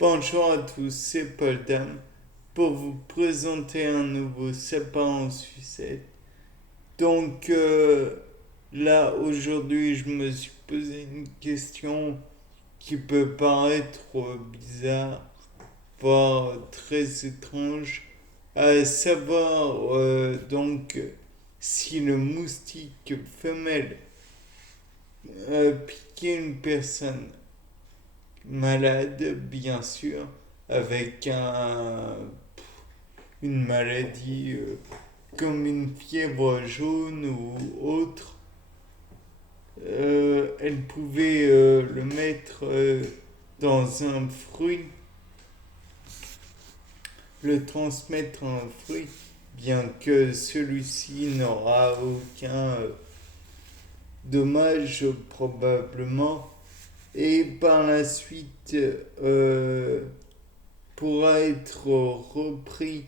Bonjour à tous, c'est Paul Dam pour vous présenter un nouveau sapin en sucette. Donc là, aujourd'hui, je me suis posé une question qui peut paraître bizarre, voire très étrange, à savoir donc si le moustique femelle piquait une personne malade, bien sûr, avec une maladie comme une fièvre jaune ou autre, elle pouvait le mettre dans un fruit, le transmettre à un fruit, bien que celui-ci n'aura aucun dommage probablement, et par la suite pourra être repris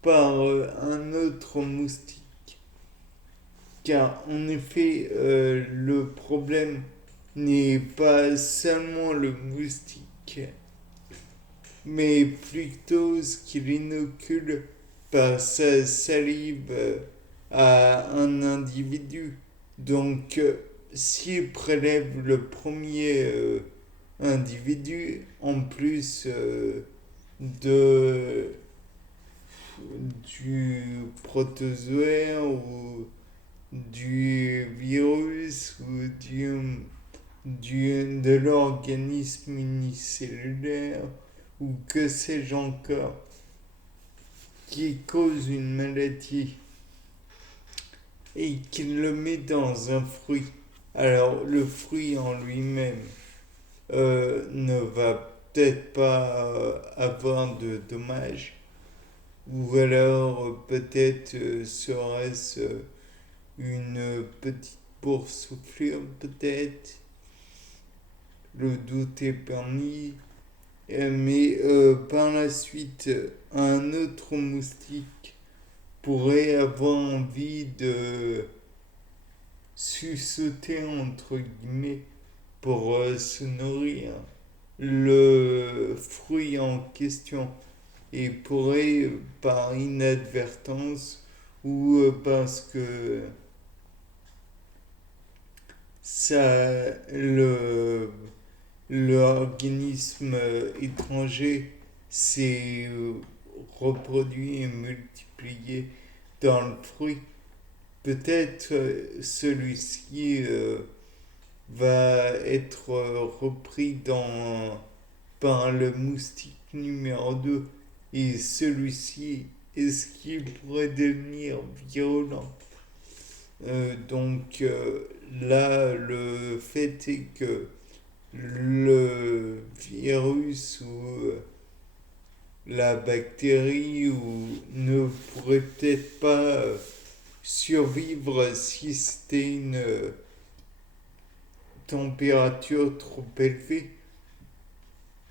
par un autre moustique. Car en effet, le problème n'est pas seulement le moustique, mais plutôt ce qu'il inocule par sa salive à un individu. Donc, s'il prélève le premier individu, en plus de, du protozoaire ou du virus ou de l'organisme unicellulaire ou que sais-je encore qui cause une maladie et qu'il le met dans un fruit. Alors le fruit en lui-même ne va peut-être pas avoir de dommages ou alors peut-être serait-ce une petite boursouflure peut-être, le doute est permis, mais par la suite, un autre moustique pourrait avoir envie de sucer entre guillemets pour se nourrir le fruit en question et pourrait par inadvertance ou parce que ça l'organisme étranger s'est reproduit et multiplié dans le fruit, peut-être celui-ci va être repris par le moustique numéro 2 et celui-ci, est-ce qu'il pourrait devenir violent? Là, le fait est que le virus ou la bactérie ne pourrait peut-être pas survivre si c'était une température trop élevée.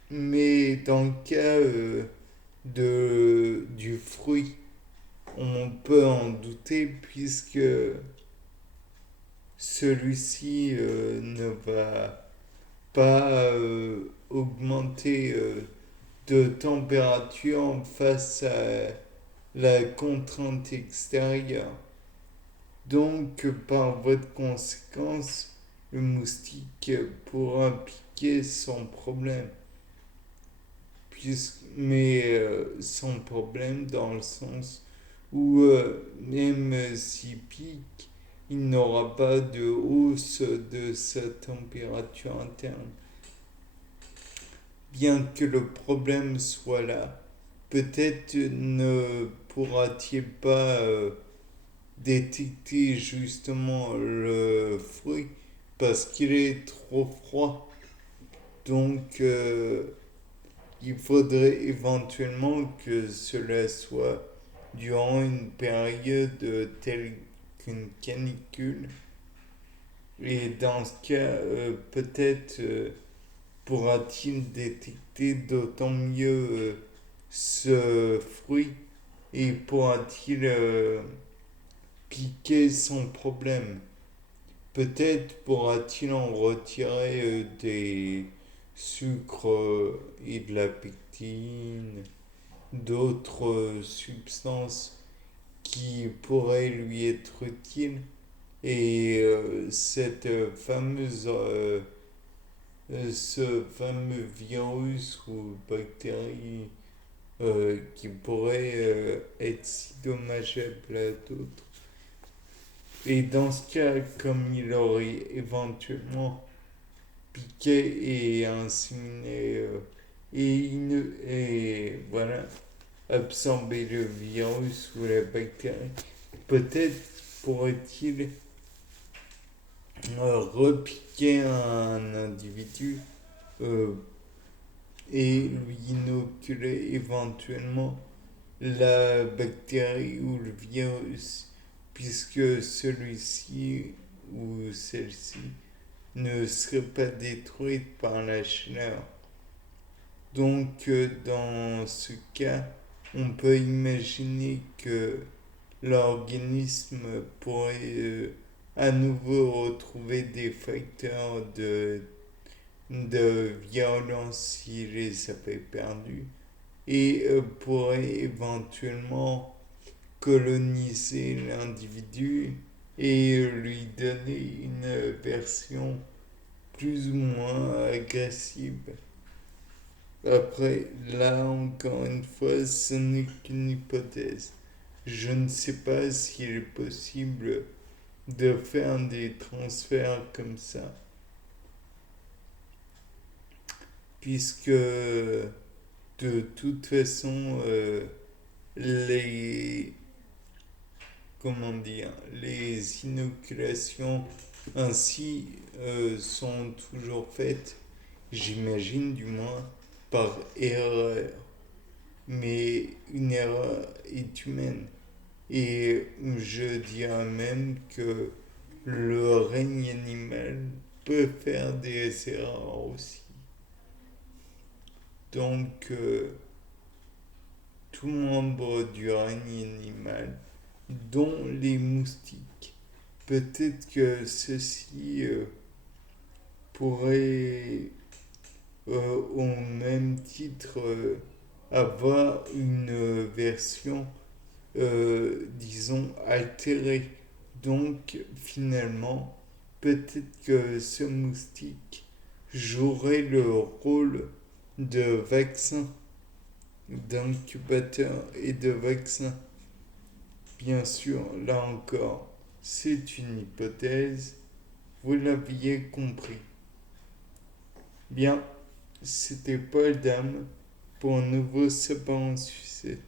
Mais dans le cas du fruit, on peut en douter puisque celui-ci ne va pas augmenter de température face à la contrainte extérieure. Donc, par votre conséquence, le moustique pourra piquer sans problème. Mais sans problème dans le sens où même s'il pique, il n'aura pas de hausse de sa température interne. Bien que le problème soit là, peut-être ne pourra-t-il pas détecter justement le fruit parce qu'il est trop froid. Donc il faudrait éventuellement que cela soit durant une période telle qu'une canicule. Et dans ce cas, peut-être pourra-t-il détecter d'autant mieux ce fruit et pourra-t-il piquer sans problème. Peut-être pourra-t-il en retirer sucre et de la pectine, d'autres substances qui pourraient lui être utiles. Et cette fameuse, ce fameux virus ou bactérie qui pourrait être si dommageable à d'autres. Et dans ce cas, comme il aurait éventuellement piqué et inséminé et voilà, absorbé le virus ou la bactérie, peut-être pourrait-il repiquer un individu euh, et lui inoculer éventuellement la bactérie ou le virus, puisque celui-ci ou celle-ci ne serait pas détruite par la chaleur. Donc, dans ce cas, on peut imaginer que l'organisme pourrait à nouveau retrouver des facteurs de violence s'il les avait perdus et pourrait éventuellement coloniser l'individu et lui donner une version plus ou moins agressive. Après, là encore une fois, ce n'est qu'une hypothèse. Je ne sais pas s'il est possible de faire des transferts comme ça, puisque de toute façon, les, comment dire, les inoculations ainsi sont toujours faites, j'imagine du moins, par erreur. Mais une erreur est humaine. Et je dirais même que le règne animal peut faire des erreurs aussi. Donc, tout membre du règne animal, dont les moustiques, peut-être que ceux-ci pourraient, au même titre, avoir une version, disons, altérée. Donc, finalement, peut-être que ce moustique jouerait le rôle de vaccin, d'incubateur et de vaccin. Bien sûr, là encore, c'est une hypothèse, vous l'aviez compris. Bien, c'était Paul Dame pour un nouveau sapin en sucette.